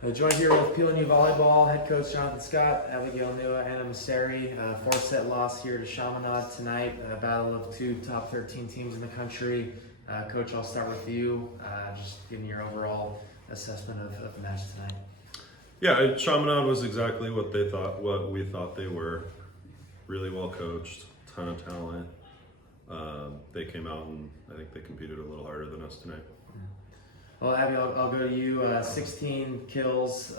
Joined here with PLNU Volleyball head coach Jonathan Scott, Abigail Nua, Anna Masseri. Four-set loss here to Chaminade tonight. A battle of two top 13 teams in the country. Coach, I'll start with you. Just giving your overall assessment of the match tonight. Yeah, Chaminade was exactly what we thought they were. Really well coached, ton of talent. They came out and I think they competed a little harder than us tonight. Well, Abby, I'll go to you. 16 kills.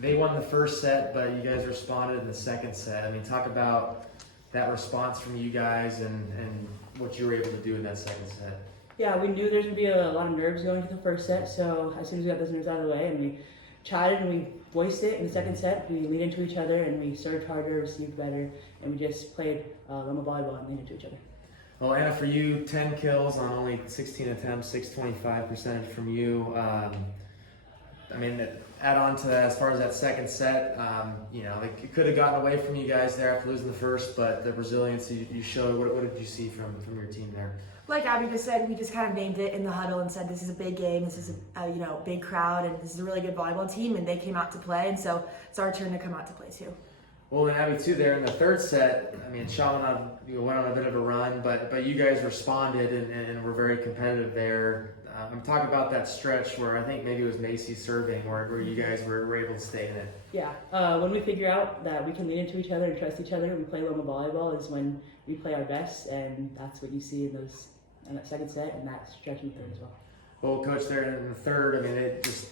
They won the first set, but you guys responded in the second set. I mean, talk about that response from you guys and what you were able to do in that second set. Yeah, we knew there's going to be a lot of nerves going to the first set, so as soon as we got those nerves out of the way and we chatted and we voiced it in the second set, we leaned into each other and we served harder, received better, and we just played volleyball and leaned into each other. Well, Anna, for you, 10 kills on only 16 attempts, 625 percentage from you. I mean, add on to that, as far as that second set, it could have gotten away from you guys there after losing the first, but the resilience you showed, what did you see from your team there? Like Abby just said, we just kind of named it in the huddle and said this is a big game, this is a big crowd, and this is a really good volleyball team, and they came out to play, and so it's our turn to come out to play too. Well, and Abby, too, there in the third set, I mean, Chaminade went on a bit of a run, but you guys responded and were very competitive there. I'm talking about that stretch where I think maybe it was Macy serving where you guys were able to stay in it. Yeah, when we figure out that we can lean into each other and trust each other, we play volleyball is when we play our best, and that's what you see in that second set and that stretch in the third as well. Well, Coach, there in the third, I mean, it just,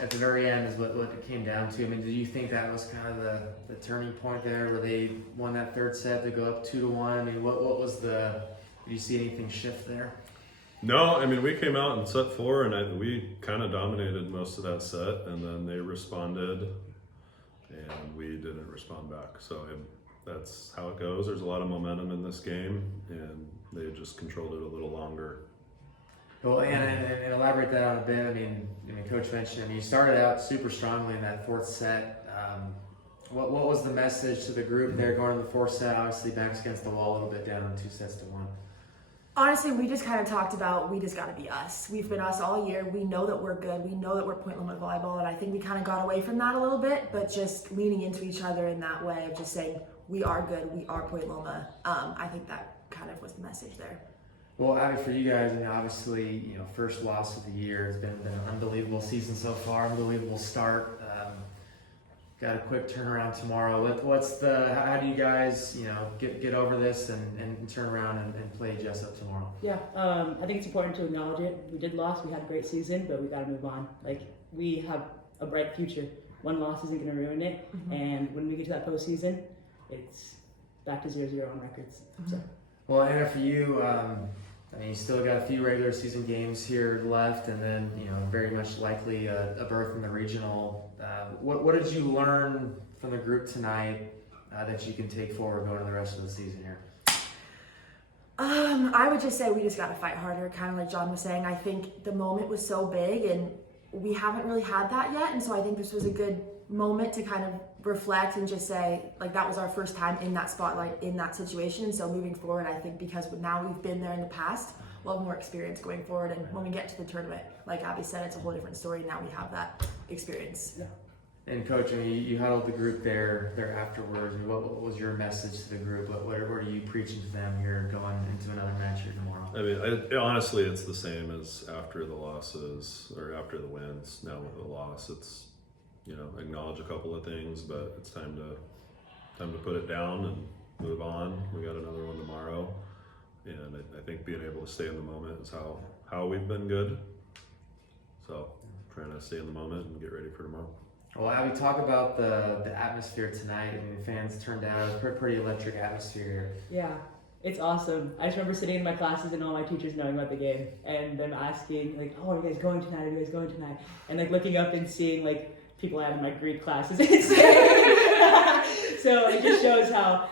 at the very end is what it came down to. I mean, do you think that was kind of the turning point there where they won that third set to go up 2-1? I mean, what was did you see anything shift there? No, I mean, we came out in set 4 and we kind of dominated most of that set, and then they responded and we didn't respond back. So that's how it goes. There's a lot of momentum in this game and they just controlled it a little longer. Well, and elaborate that out a bit. I mean, Coach mentioned, you started out super strongly in that fourth set. What was the message to the group there going to the fourth set? Obviously, backs against the wall a little bit down 2-1. Honestly, we just kind of talked about we just got to be us. We've been us all year. We know that we're good. We know that we're point limit volleyball, and I think we kind of got away from that a little bit, but just leaning into each other in that way of just saying we are good, we are point loma. I think that kind of was the message there. Well, Abby, for you guys, I mean, obviously, first loss of the year. It's been an unbelievable season so far, unbelievable start. Got a quick turnaround tomorrow. How do you guys, get over this and turn around and play Jessup tomorrow? Yeah, I think it's important to acknowledge it. We did lose, we had a great season, but we got to move on. Like, we have a bright future. One loss isn't going to ruin it, and when we get to that postseason, it's back to 0-0 on records. So. Well, Anna, for you, you still got a few regular season games here left, and then very much likely a berth in the regional. What did you learn from the group tonight that you can take forward going to the rest of the season here? I would just say we just got to fight harder, kind of like John was saying. I think the moment was so big, and we haven't really had that yet, and so I think this was a good moment to kind of reflect and just say, like, that was our first time in that spotlight, in that situation. So moving forward, I think because now we've been there in the past, we'll have more experience going forward. And when we get to the tournament, like Abby said, it's a whole different story. Now we have that experience. Yeah. And Coach, you huddled the group there afterwards. And what was your message to the group? What are you preaching to them here going into another match here tomorrow? I mean, honestly, it's the same as after the losses or after the wins. Now with the loss, it's acknowledge a couple of things, but it's time to put it down and move on. We got another one tomorrow, and I think being able to stay in the moment is how we've been good. So trying to stay in the moment and get ready for tomorrow. Well, Abby, talk about the atmosphere tonight. I mean, the fans turned out. It was a pretty electric atmosphere here. Yeah, it's awesome. I just remember sitting in my classes and all my teachers knowing about the game, and them asking, like, oh, are you guys going tonight? Are you guys going tonight? And, like, looking up and seeing, like, people I had in my Greek classes. So it just shows how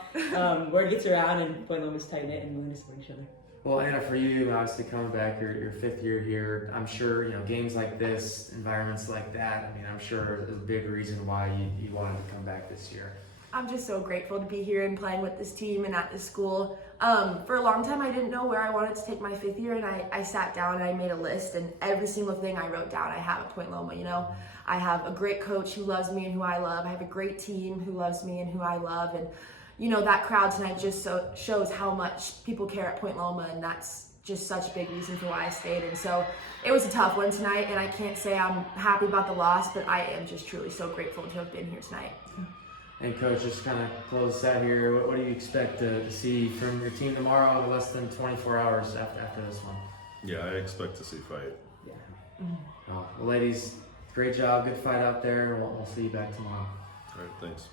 word gets around and point loma is tight-knit and willing to support each other. Well, Anna, for you, obviously coming back your fifth year here, I'm sure, games like this, environments like that, I mean, I'm sure there's a big reason why you wanted to come back this year. I'm just so grateful to be here and playing with this team and at this school. For a long time, I didn't know where I wanted to take my 5th year, and I sat down and I made a list, and every single thing I wrote down, I have at Point Loma. You know, I have a great coach who loves me and who I love. I have a great team who loves me and who I love, and you know, that crowd tonight just shows how much people care at Point Loma, and that's just such a big reason for why I stayed. And so it was a tough one tonight, and I can't say I'm happy about the loss, but I am just truly so grateful to have been here tonight. And Coach, just kind of close us out here. What do you expect to see from your team tomorrow in less than 24 hours after this one? Yeah, I expect to see fight. Yeah. Well, ladies, great job. Good fight out there. We'll see you back tomorrow. All right, thanks.